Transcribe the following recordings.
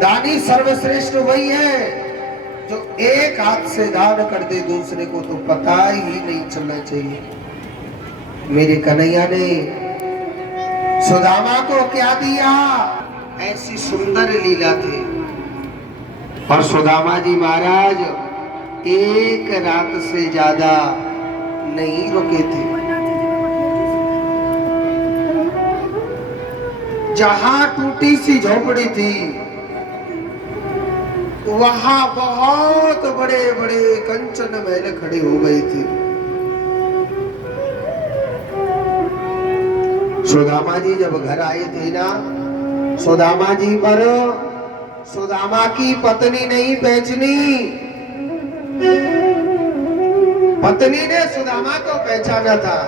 दानी सर्वश्रेष्ठ वही है जो एक हाथ से दान कर दे, दूसरे को तो पता ही नहीं चलना चाहिए। मेरे कन्हैया ने सुदामा को क्या दिया, ऐसी सुंदर लीला थी। और सुदामा जी महाराज एक रात से ज्यादा नहीं रुके थे। जहां टूटी सी झोपड़ी थी वहां बहुत बड़े बड़े कंचन महल खड़े हो गए थे। सुदामा जी जब घर आए थे ना, सुदामा जी पर सुदामा की पत्नी नहीं पहचानी, पत्नी ने सुदामा को पहचाना था।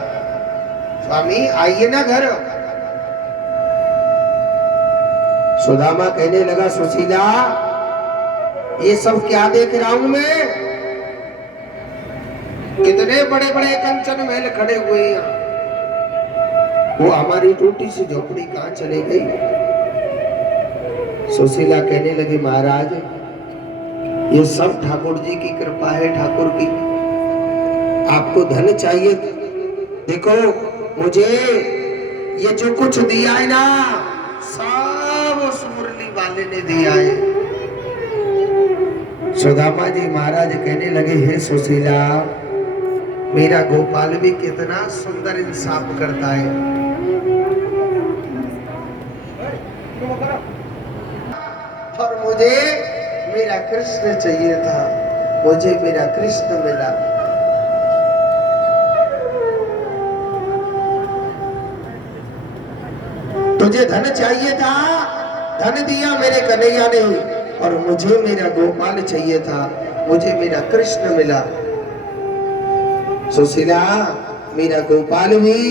स्वामी आइए ना घर। सुदामा कहने लगा, सुशीला ये सब क्या देख रहा हूं मैं, कितने बड़े बड़े कंचन महल खड़े हुए हैं, वो हमारी टूटी सी झोपड़ी कहां चले गई। सुशीला कहने लगी, महाराज ये सब ठाकुर जी की कृपा है, ठाकुर की। आपको धन चाहिए, देखो मुझे ये जो कुछ दिया है ना, सब उस मुरली वाले ने दिया है। सुदामा जी महाराज कहने लगे, हे सुशीला मेरा गोपाल भी कितना सुंदर इंसाफ करता है, और मुझे मेरा कृष्ण चाहिए था, मुझे मेरा कृष्ण मिला। तुझे धन चाहिए था, धन दिया मेरे कन्हैया ने, और मुझे मेरा गोपाल चाहिए था, मुझे मेरा कृष्ण मिला। सुशीला मेरा गोपाल भी,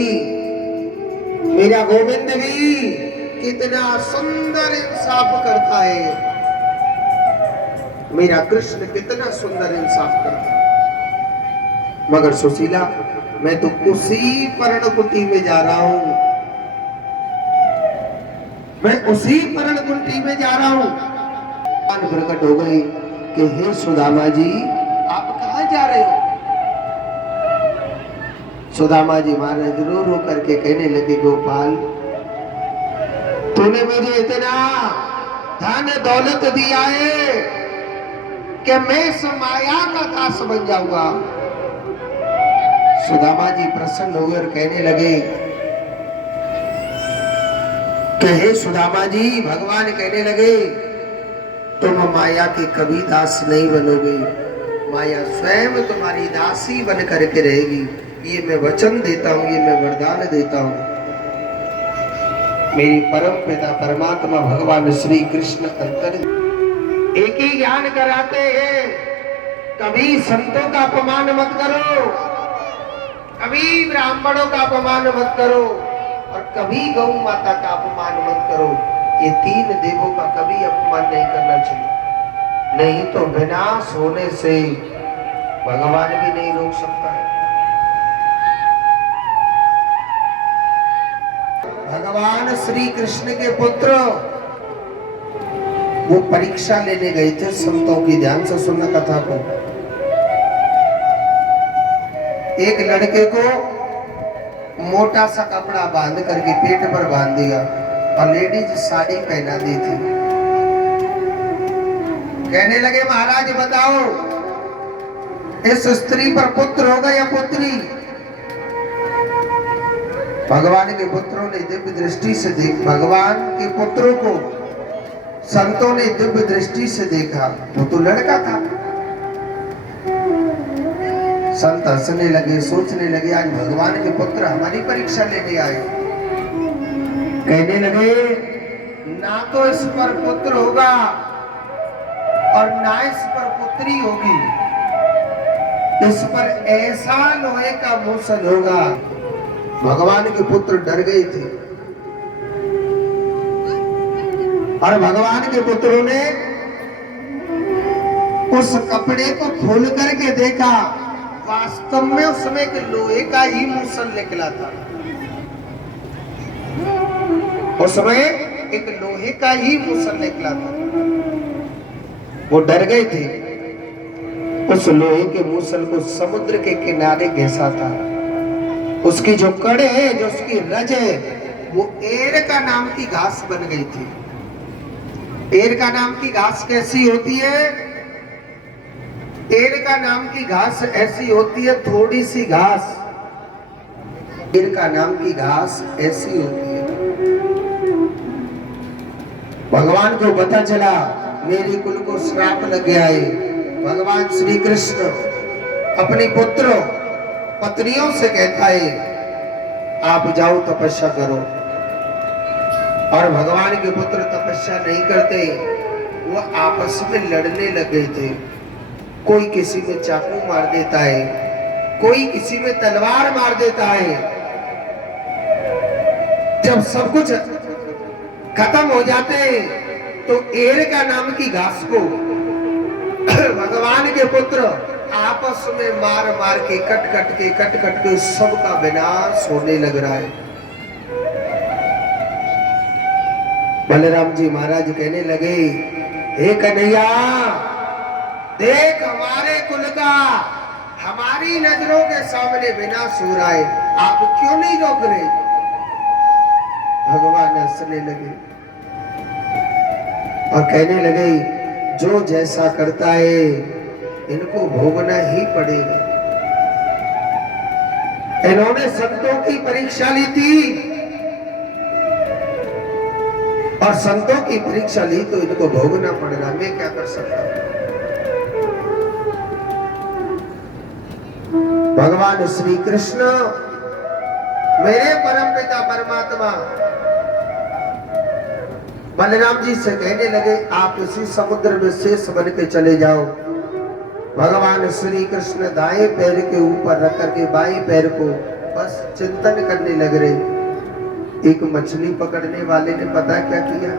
मेरा गोविंद भी कितना सुंदर इंसाफ करता है, मेरा कृष्ण कितना सुंदर इंसाफ करता है। मगर सुशीला मैं तो उसी पर्णकुटी में जा रहा हूं, मैं उसी पर्णकुटी में जा रहा हूं। प्रकट हो गई कि हे सुदामा जी आप कहां जा रहे हो। सुदामा जी महाराज रो रो करके कहने लगे, गोपाल तूने मुझे इतना धन दौलत दिया है कि मैं इस माया का दास बन जाऊंगा। सुदामा जी प्रसन्न हुए और कहने लगे कि हे सुदामा जी, भगवान कहने लगे तुम माया के कभी दास नहीं बनोगे, माया स्वयं तुम्हारी दासी बन करके रहेगी। ये मैं वचन देता हूँ, ये मैं वरदान देता हूँ। मेरी परम पिता परमात्मा भगवान श्री कृष्ण अंतर एक ही ज्ञान कराते हैं, कभी संतों का अपमान मत करो, कभी ब्राह्मणों का अपमान मत करो, और कभी गौ माता का अपमान मत करो। ये तीन देवों का कभी अपमान नहीं करना चाहिए, नहीं तो विनाश होने से भगवान भी नहीं रोक सकता है। भगवान श्री कृष्ण के पुत्र वो परीक्षा लेने गए थे संतों की, ध्यान से सुनना कथा को। एक लड़के को मोटा सा कपड़ा बांध करके पेट पर बांध दिया और लेडीज साड़ी पहना दी थी। कहने लगे, महाराज बताओ इस स्त्री पर पुत्र होगा या पुत्री। भगवान के पुत्रों ने दिव्य दृष्टि से देख, भगवान के पुत्रों को संतों ने दिव्य दृष्टि से देखा, वो तो लड़का था। संत हंसने लगे, सोचने लगे आज भगवान के पुत्र हमारी परीक्षा लेने आए। कहने लगे, ना तो इस पर पुत्र होगा और ना इस पर पुत्री होगी, इस पर ऐसा लोहे का मूसल होगा। भगवान के पुत्र डर गए थे और भगवान के पुत्रों ने उस कपड़े को खोल करके देखा, वास्तव में उसमें एक लोहे का ही मूसल निकला था। उसमें एक लोहे का ही मूसल निकला था। वो डर गए थे। उस लोहे के मूसल को समुद्र के किनारे घिसा था। उसकी जो कड़े है, जो उसकी रज है, वो एर का नाम की घास बन गई थी। एर का नाम की घास कैसी होती है? एर का नाम की घास ऐसी होती है, थोड़ी सी घास। एर का नाम की घास ऐसी होती है। भगवान को पता चला मेरी कुल को श्राप लग गया है। भगवान श्री कृष्ण अपनी पुत्र पत्नियों से कहता है, आप जाओ तपस्या करो। और भगवान के पुत्र तपस्या नहीं करते, वो आपस में लड़ने लगे थे। कोई किसी में चाकू मार देता है, कोई किसी में तलवार मार देता है। जब सब कुछ खत्म हो जाते तो एर का नाम की घास को भगवान के पुत्र आपस में मार मार के कट कट के सबका विनाश होने लग रहा है। बलराम जी महाराज कहने लगे, हे कन्हैया, देख हमारे कुल का हमारी नजरों के सामने विनाश हो रहा है, आप क्यों नहीं रोक रहे? भगवान हंसने लगे और कहने लगे, जो जैसा करता है इनको भोगना ही पड़ेगा। इन्होंने संतों की परीक्षा ली थी और संतों की परीक्षा ली तो इनको भोगना पड़ेगा। मैं क्या कर सकता हूं? भगवान श्री कृष्ण मेरे परम पिता परमात्मा बलराम जी से कहने लगे, आप इसी समुद्र में शेष बन के चले जाओ। भगवान श्री कृष्ण दाएं पैर के ऊपर रख करके बाएं पैर को बस चिंतन करने लग रहे। एक मछली पकड़ने वाले ने पता क्या किया?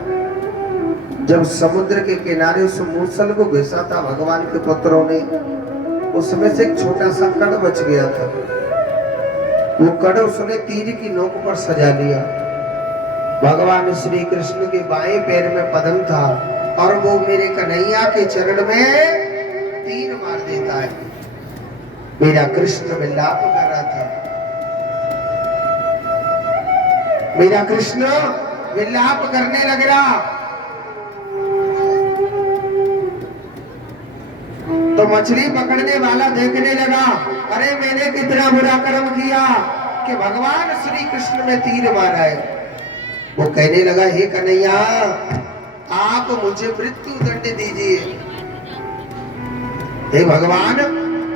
जब समुद्र के किनारे उस मूसल को घिसा था भगवान के पुत्रों ने, उसमें से एक छोटा सा कड़ बच गया था। वो कड़ उसने तीर की नोक पर सजा लिया। भगवान श्री कृष्ण के बाएं पैर में पद्म था और वो मेरे कन्हैया के चरण में तीर मार देता है। मेरा कृष्ण विलाप कर रहा था, मेरा कृष्ण विलाप करने लग रहा। तो मछली पकड़ने वाला देखने लगा, अरे मैंने कितना बुरा कर्म किया कि भगवान श्री कृष्ण में तीर मारा है। वो कहने लगा, हे कन्हैया, आप मुझे मृत्यु दंड दीजिए। हे भगवान,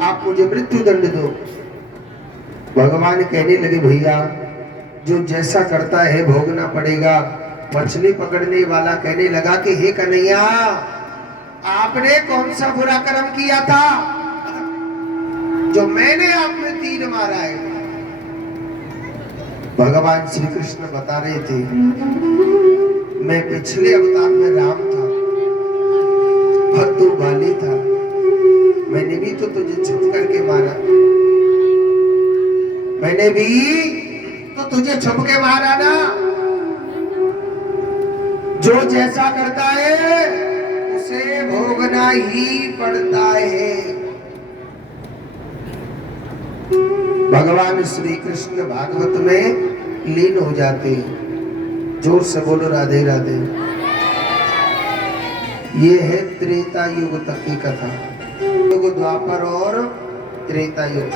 आप मुझे मृत्यु दंड दो। भगवान कहने लगे, भैया जो जैसा करता है भोगना पड़ेगा। मछली पकड़ने वाला कहने लगा कि हे कन्हैया, आपने कौन सा बुरा कर्म किया था जो मैंने आप में तीर मारा है? भगवान श्री कृष्ण बता रहे थे, मैं पिछले अवतार में राम था और तू बाली था। मैंने भी तो तुझे छुप करके मारा, मैंने भी तो तुझे छुप के मारा ना। जो जैसा करता है उसे भोगना ही पड़ता है। भगवान श्री कृष्ण भागवत में लीन हो जाते हैं। जोर से बोलो राधे राधे। ये है त्रेता युग तक की कथा, युग द्वापर और त्रेता युग।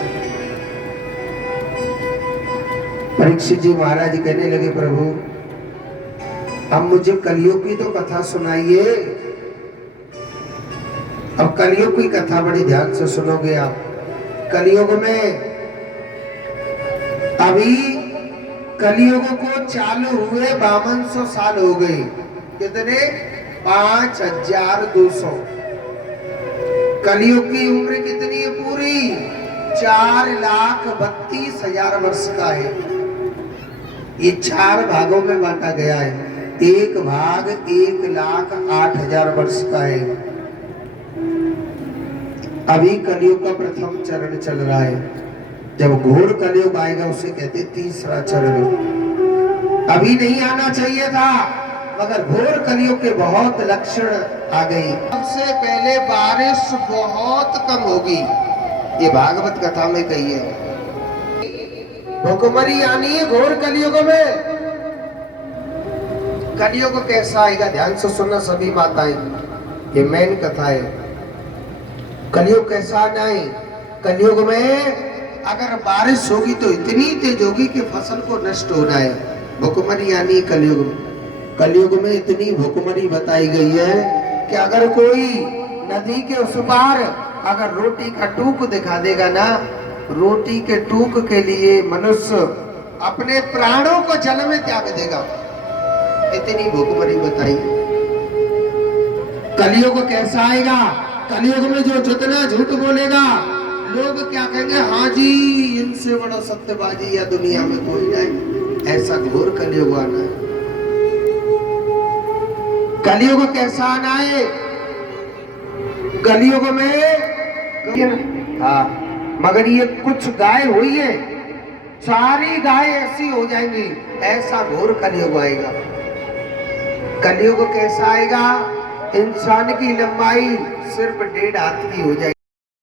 परीक्षित जी महाराज कहने लगे, प्रभु अब मुझे कलयुग की तो कथा सुनाइए। अब कलयुग की कथा बड़ी ध्यान से सुनोगे आप। कलयुग में अभी कलयुग को चालू हुए 5200 साल हो गए। कितने? 5200। कलयुग की उम्र कितनी है पूरी? 4,32,000 वर्ष का है। ये 4 भागों में बांटा गया है। एक भाग 1,08,000 वर्ष का है। अभी कलयुग का प्रथम चरण चल रहा है। जब घोर कलयुग आएगा उसे कहते तीसरा चरण। अभी नहीं आना चाहिए था, मगर घोर कलियुग के बहुत लक्षण आ गई। सबसे पहले बारिश बहुत कम होगी, ये भागवत कथा में कही है। भुखमरी आनी है घोर कलियुग में। कलियुग कैसा आएगा, ध्यान से सुनना सभी माताएं, ये मेन कथा है। कलियुग कैसा आना है, कलियुग में अगर बारिश होगी तो इतनी तेज होगी कि फसल को नष्ट होना है। भुखमरी आनी कलियुग में। कलियुग में इतनी भुखमरी बताई गई है कि अगर कोई नदी के उस पार अगर रोटी का टूक दिखा देगा ना, रोटी के टूक के लिए मनुष्य अपने प्राणों को जल में त्याग देगा, इतनी भुखमरी बताई। कलियुग कैसा आएगा, कलियुग में जो जितना झूठ बोलेगा लोग क्या कहेंगे, हाँ जी इनसे बड़ा सत्यबाजी या दुनिया में कोई नहीं। ऐसा घोर कलियुग आना है। कलियुग कैसा आना है, कलियुग में हाँ, मगर ये कुछ गाय हुई है, सारी गाय ऐसी हो जाएंगी, ऐसा घोर कलियुग आएगा। कलियुग कैसा आएगा, इंसान की लंबाई सिर्फ 1.5 हाथ की हो जाएगी।